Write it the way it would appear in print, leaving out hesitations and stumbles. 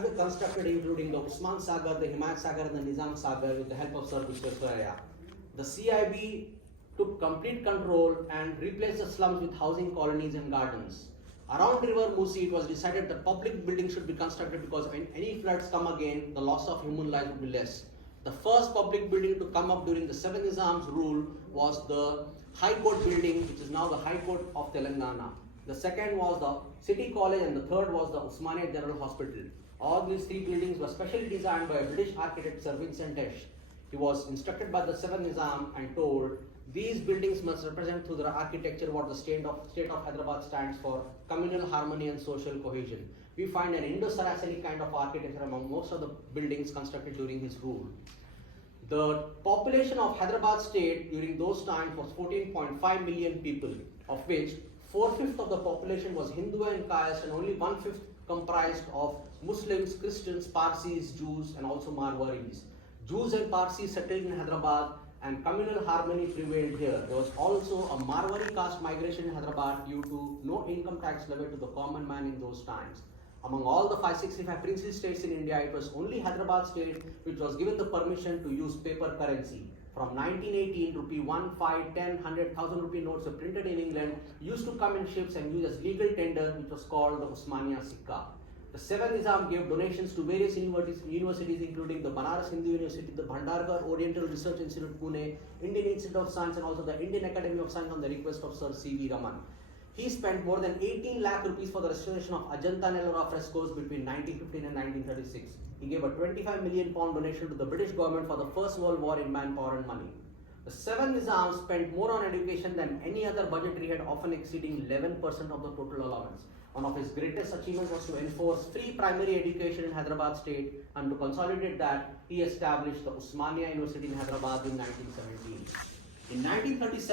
had been constructed including the Usman Sagar, the Himayat Sagar and the Nizam Sagar with the help of Sir Visvesvaraya. The CIB took complete control and replaced the slums with housing colonies and gardens. Around River Musi, it was decided that public buildings should be constructed because when any floods come again, the loss of human life would be less. The first public building to come up during the 7 Nizam's rule was the High Court building, which is now the High Court of Telangana. The second was the City College and the third was the Usmania General Hospital. All these 3 buildings were specially designed by a British architect, Sir Vincent Esch. He was instructed by the 7th Nizam and told these buildings must represent through their architecture what the state of Hyderabad stands for: communal harmony and social cohesion. We find an Indo-Saraceni kind of architecture among most of the buildings constructed during his rule. The population of Hyderabad state during those times was 14.5 million people, of which 4/5 of the population was Hindu and caste and only 1/5 comprised of Muslims, Christians, Parsis, Jews and also Marwaris. Jews and Parsis settled in Hyderabad and communal harmony prevailed here. There was also a Marwari caste migration in Hyderabad due to no income tax levied to the common man in those times. Among all the 565 princely states in India, it was only Hyderabad state which was given the permission to use paper currency. From 1918, rupee 1, 5, 10, 100, 1000 rupee notes were printed in England, used to come in ships and used as legal tender, which was called the Usmania Sikka. The 7th Nizam gave donations to various universities including the Banaras Hindu University, the Bhandarkar Oriental Research Institute, Pune, Indian Institute of Science and also the Indian Academy of Science on the request of Sir C.V. Raman. He spent more than 18 lakh rupees for the restoration of Ajanta and Ellora frescoes between 1915 and 1936. He gave a 25 million pound donation to the British government for the First World War in manpower and money. The 7th Nizam spent more on education than any other budgetary head, often exceeding 11% of the total allowance. One of his greatest achievements was to enforce free primary education in Hyderabad state, and to consolidate that, he established the Usmania University in Hyderabad in 1917. In 1937,